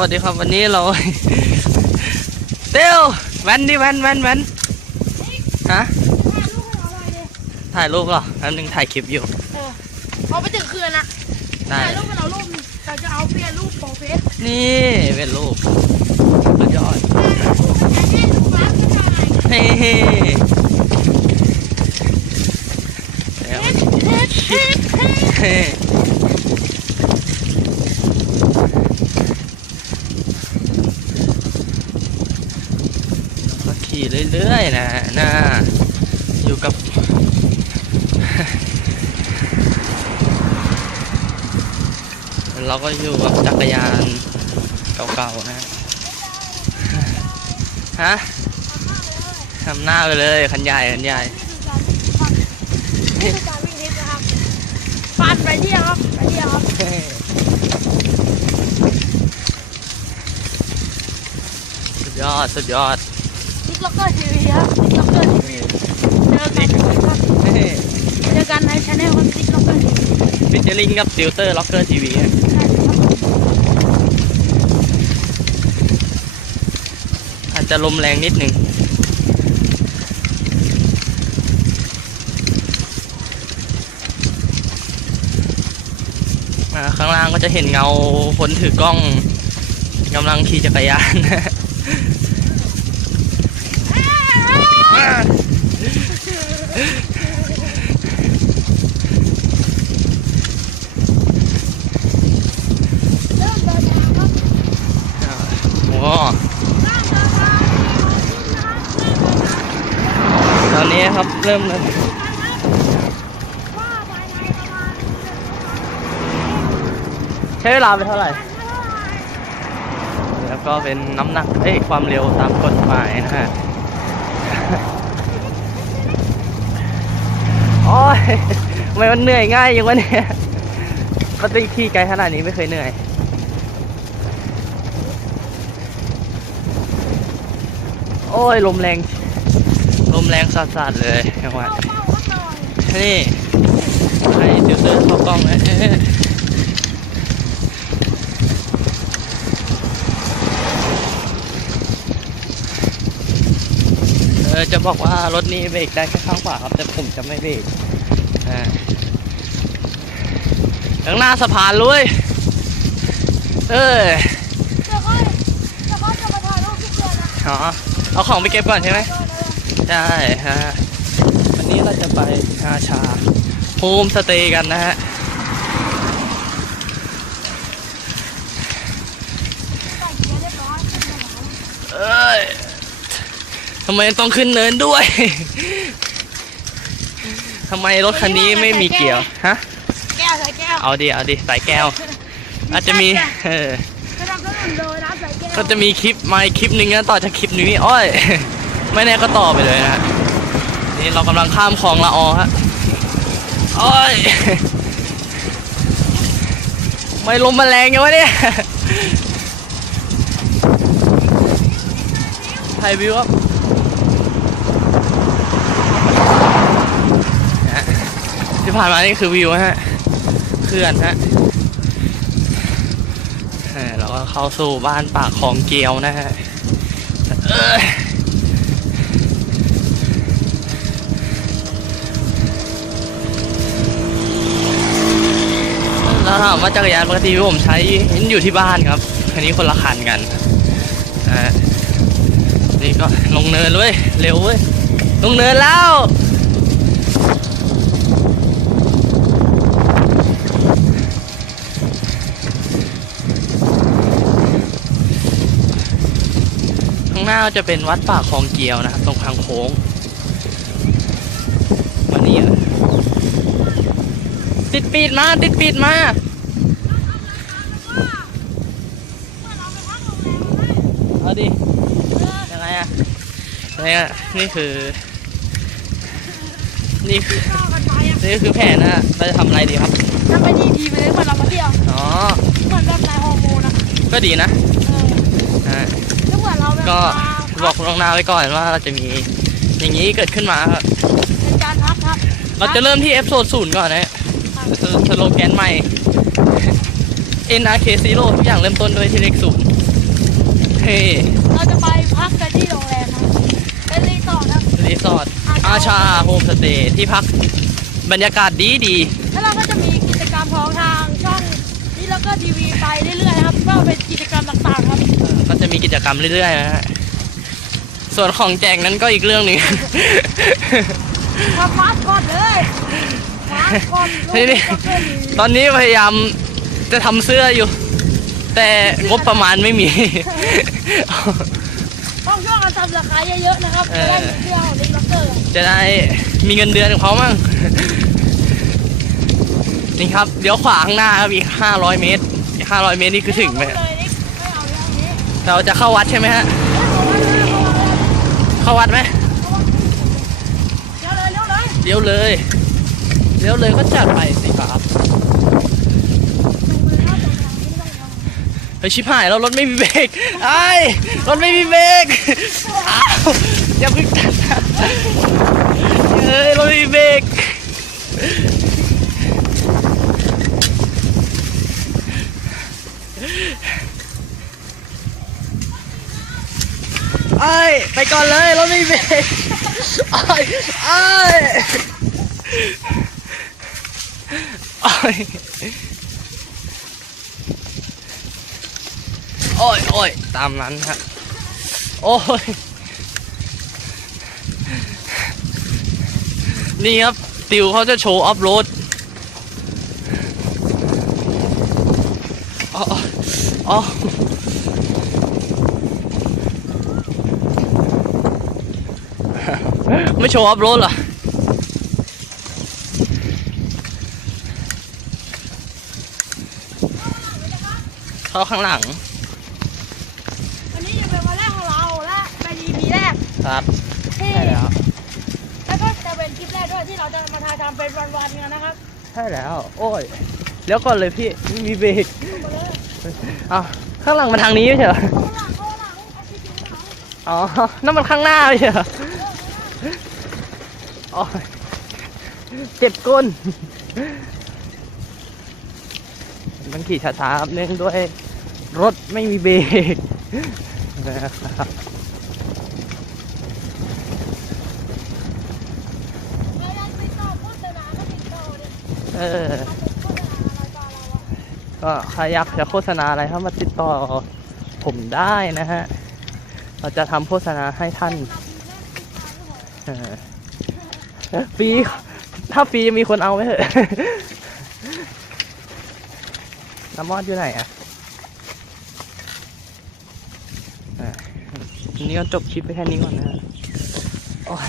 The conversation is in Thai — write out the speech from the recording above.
วัสดีครับวันนี้เรา เต้วแวนดิแวนแวนแวนฮะถ่ายรูปเหรอแป๊บนึงถ่ายคลิปอยู่พอไปถึงคืนนะได้ ถ่ายรูปมันเอารูปนี่เราจะเอาเปลี่ยนรูปโปรเฟสนี่เป็นรูปสุดยอดเฮ้เฮ้เดี๋ยวเฮ้แล้วก็ขี่เรื่อยๆนะน่าอยู่กับ เราก็อยู่กับจักรยานเก่าๆนะฮะทำหน้าไปเลยคันใหญ่คันใหญ่นี่คือการวิ่งเทสนะครับปานไปเที่ยวครับไปเที่ยวครับสุดยอดสุดยอดทิ กล็อกเกอร์ทีวีครับทิกล็อกเกอร์ทีวีเจอกันครับเจอกันในช anel ของทิกล็อกเกอร์ทีวีฟิชเจอริงกับติวเตอร์ล็อกเกอร์ทีวีอาจจะลมแรงนิดหนึ่งอ่าข้างล่างก็จะเห็นเงาคนถือกล้องกำลังขี่จักรยาน เริ่มเดินทางครับ โอ้ตอนนี้ครับเริ่มเลยว่าภายในประมาณใช้เวลาไปเท่าไหร่แล้วก็เป็นน้ำหนักเอ้ยความเร็วตามกฎหมายนะฮะ โอ้ยทำไมมันเหนื่อยง่ายอย่างวะเนี่ยปกติขี่ไกลขนาดนี้ไม่เคยเหนื่อยโอ้ยลมแรง ลมแรงสัสๆเลยจังหวะเป้าๆก็หน่อยนี่ให้ติวเตอร์เข้ากล้องนะเอ๊ะเออ จะบอกว่ารถนี้เบรกได้แค่ข้างขวาครับ แต่ผมจะไม่เบรกอ่าข้างหน้าสะพานเลย เออเดี๋ยวค่อยเดี๋ยวค่อยจะมาถ่ายรูปทุกเดือนนะอ๋อเอาของไปเก็บก่อนใช่ไหมเออเออใช่ฮะวันนี้เราจะไปฮาชาโฮมสเตย์กันนะฮะใส่เกียร์เรียบร้อย ทำไมต้องขึ้นเนินด้วย ทำไมรถคันนี้ไม่มีเกียร์ฮะ แก้วใส่แก้วเอาดิ เอาดิใส่แก้ว อาจจะมี เออ สนับสนุนโดยร้านใส่แก้วก็จะมีคลิปมาอีกคลิปหนึ่งนะต่อจากคลิปนี้อ้อย ไม่แน่ก็ต่อไปเลยนะฮะนี่เรากำลังข้ามคลองละออฮะอ้อย ไม่ลมมาแรงยังวะเนี่ยถ่ายวิวครับนะฮะที่ ผ่านมานี่คือวิวฮะเขื่อนฮะเราก็เข้าสู่บ้านปากของเกียวนะฮะแล้วถามว่าจักรยานปกติที่ผมใช้อยู่ที่บ้านครับ อันนี้คนละคันกันนี่ก็ลงเนินเลยเร็วเว้ยลงเนินแล้ว หน้าจะเป็นวัดป่าคลองเกียวนะครับ ตรงทางโค้งวันนี้อะติดปีดมา ติดปีดมาเอาดิยังไงอะนี่อะนี่คือ นี่คือเข้ากันไปอะนี่คือแผนนะฮะเราจะทำอะไรดีครับถ้าไปดีๆไปเลยเหมือนเรามาเที่ยวอ๋อเหมือนแบบนายฮอร์โมนอะก็ดีนะเอออ่าก็เห มือนเราแบบก็มาบอกล่วงหน้าไว้ก่อนว่าเราจะมีอย่างนี้เกิดขึ้นมาครับเป็นการพักครับเราจะเริ่มที่ F โซนศูนย์ก่อนนะฮะสโลแกนใหม่ NRK Zero ทุกอย่างเริ่มต้นด้วยที่เลขศูนย์เราจะไปพักกันที่โรงแรมครับเป็นรีสอร์ทครับรีสอร์ทอาชาโฮมสเตย์ที่พักบรรยากาศดีดีแล้วเราก็จะมีกิจกรรมของทางช่อง นี่แล้วก็ทีวีไปเรื่อยๆนะครับ ก็เป็นกิจกรรมต่างๆครับๆก็จะมีกิจกรรมเรื่อยๆนะฮะส่วนของแจกนั้นก็อีกเรื่องหนึ่งทำมาสคอตเลยมาสคอตลูกนี่นี่ก็ขึ้นตอนนี้พยายามจะทำเสื้ออยู่ แต่งบประมาณไม่มี ต้องช่วยกันทำราคาเยอะๆนะครับเอจะอได้มีเสื้อของลิงล็อกเกอร์ จะได้มีเงินเดือนของเขามั่ง นี่ครับเดี๋ยวขวาข้างหน้าครับอีก 500 เมตรอีก500 เมตรนี่คือถึงไหมไม่เอาเลยนี่ไม่เอาเรื่องนี้เราจะเข้าวัดใช่ไหมฮะเอาไว้เลยเอาไว้เลยเข้าวัดไหมเดี๋ยวเลยเดี๋ยวเลยเลี้ยวเลยเลี้ยวเลยก็จัดไปสิครับลงมือเข้าตรงกลางไม่ต้องเอาเฮ้ยชิบหายแล้วรถไม่มีเบรกไอ้ายรถไม่มีเบรกอ้าวอย่าเพึ่งตัดนะเฮ้ยรถไม่มีเบรก ไปก่อนเลยรถไม่มีเบรกอ้ายอ้ายอ้ายโอ้ยโอ้ยตามนั้นครับโอ้ย นี่ครับ ติวเขาจะโชว์ออฟโรดอ๋ออ๋อ ไม่โชว์ออฟโรดเหรอเข้าข้างหลังอันนี้จะเป็นวันแรกของเราและเป็น EP แรกครับที่ใช่แล้วแล้วก็จะเป็นคลิปแรกด้วยที่เราจะมาถ่ายทำเป็นวันๆกันนะครับใช่แล้ว โอ้ยเลี้ยวก่อนเลยพี่ไม่มีเบรกลงมาเลยอ้าวข้างหลังมาทางนี้ไม่ใช่เหรอเข้าหลังเข้าหลังเอาที่จริงหลัง อ๋อนั่นมันข้างหน้าไม่ใช่เหรอโอ้ย เจ็บก้น มันขี่ช้าๆเนื่องด้วย รถไม่มีเบรกนะครับเออเนี่ยเออโฆษณารายการเราอะก็ใครอยากจะโฆษณาอะไรเข้ามาติดต่อผมได้นะฮะ เราจะทำโฆษณาให้ท่านเออ ฟรีถ้าฟรีมีคนเอาไหมเหอะน้ำมอดอยู่ไหนอะอะวันนี้ก็จบคลิปไปแค่นี้ก่อนนะฮะโอ้ย